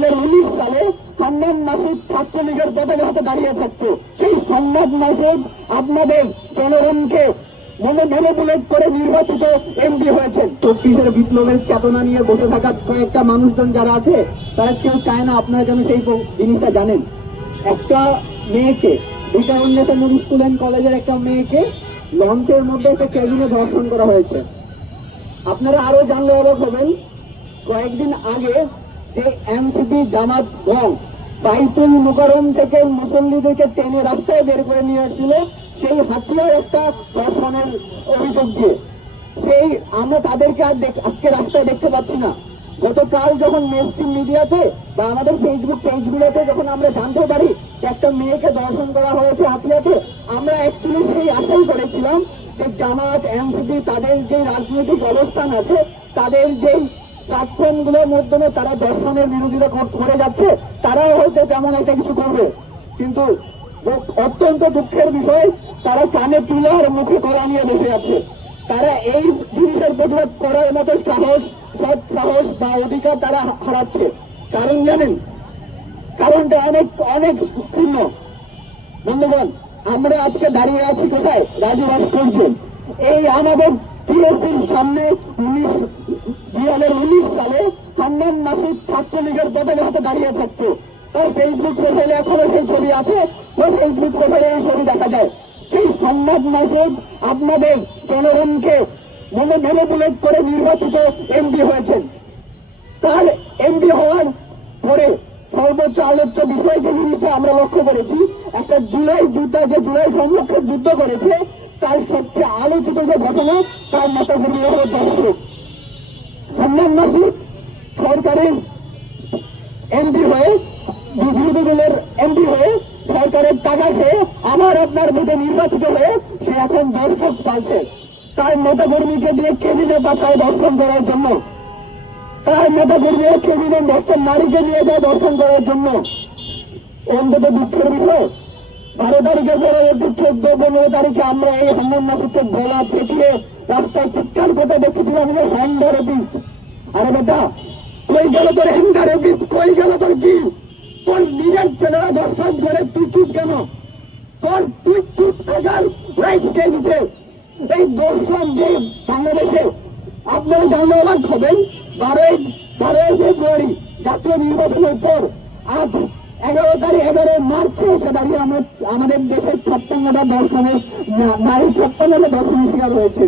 সালে হান্নান মাসুদ ছাত্রলীগের পতাকা হাতে দাঁড়িয়ে থাকতো। সেই হান্নান মাসুদ আপনাদের জনগণকে ম্যানিপুলেট করে নির্বাচিত এমপি হয়েছেন। 34-এর বিপ্লবের চেতনা নিয়ে বসে থাকা কয়েকটা মানুষজন যারা আছে তারা কেউ চায় না আপনারা যেন সেই জিনিসটা জানেন। একটা মেয়েকে, নুর স্কুল অ্যান্ড কলেজের একটা মেয়েকে লঞ্চের মধ্যে একটা ক্যাবিনে ধর্ষণ করা হয়েছে। আপনারা আরো জানলে অবাক হবেন, কয়েকদিন আগে যে এনসিপি জামাত দল বাইতুল মুকাররম থেকে মুসল্লিদেরকে টেনে রাস্তায় বের করে নিয়ে আসছিল, সেই হাতিয়ার একটা ধর্ষণের অভিযোগ দিয়ে সেই আমরা তাদেরকে আর আজকে রাস্তায় দেখতে পাচ্ছি না। গতকাল যখন মেইনস্ট্রিম মিডিয়াতে বা আমাদের ফেসবুক পেজগুলোতে যখন আমরা জানতে পারি যে একটা মেয়েকে ধর্ষণ করা হয়েছে হাতিয়াতে, আমরা অ্যাকচুয়ালি সেই আশাই করেছিলাম যে জামাত এনসিপি তাদের যে রাজনৈতিক অবস্থান আছে, তাদের যেই প্ল্যাটফর্ম গুলোর মাধ্যমে তারা ধর্ষণের বিরোধিতা করে যাচ্ছে, তারাও হয়তো তেমন একটা কিছু করবে। কিন্তু অত্যন্ত দুঃখের বিষয়, তারা কানে তুলা আর মুখে কলা নিয়ে বসে আছে। তারা এই জিনিসের প্রতিবাদ করার মতো সাহস, সৎ সাহস বা অধিকার তারা হারাচ্ছে। কারণ জানেন, কারণটা অনেক অনেক শূন্য। বন্ধুগণ, আমরা আজকে দাঁড়িয়ে আছি কোথায়? রাজু ভাস্কর্যে। এই আমাদের টিএসসির সামনে 2019 সালে হান্নান মাসুদ ছাত্রলীগের পতাকা হাতে দাঁড়িয়ে থাকতো। তার ফেসবুক প্রোফাইলে এখনো সেই ছবি আছে, ওই ফেসবুক প্রোফাইলে এই ছবি দেখা যায়। সেই হান্নান মাসুদ আপনাদের জনগণকে ম্যানিপুলেট করে নির্বাচিত এমপি হয়েছেন। তার এমপি হওয়ার পরে সর্বোচ্চ আলোচ্য বিষয় যে জিনিসটা আমরা লক্ষ্য করেছি, একটা জুলাই যুদ্ধ, যে জুলাই সম্মুখে যুদ্ধ করেছে, তার সবচেয়ে আলোচিত যে ঘটনা, তার নেতা কর্মীরা হল দর্শক। হান্নান মাসুদ সরকারের এমপি হয়ে, বিরোধী দলের এমপি হয়ে, সরকারের টাকা খেয়ে আমার আপনার ভোটে নির্বাচিত হয়ে সে এখন দর্শক পাচ্ছে। তার নেতা কর্মীকে দিয়ে কেবিনে পাঠায় দর্শন করার জন্য, তার নেতা কর্মীরা কেবিনে একটা নারীকে নিয়ে যায় দর্শন করার জন্য। অন্তত দুঃখের বিষয়, 12 তারিখের পরবর্তী 14-15 তারিখে আমরা এই হান্নান মাসুদকে গলা চেপিয়ে রাস্তায় চিৎকার করতে দেখেছিলাম যে হ্যান্ডারে বিচ। আরে বেটা, কই গেল তোর হ্যান্ডারে বিচ? কই গেল তোর কি? তোর নিজের ছেলেরা দর্শন করে, তুই চুপ কেন? তুই চুপ থাকার রাইট কে দিচ্ছে? এই দর্শন যে বাংলাদেশে, আপনারা জানলে অবাক হবেন, 12 ফেব্রুয়ারি জাতীয় নির্বাচনের পর আজ 11 মার্চে এসে দাঁড়িয়ে আমাদের দেশের 56টা দর্শনের নারী 56টা দর্শনের শিকার হয়েছে।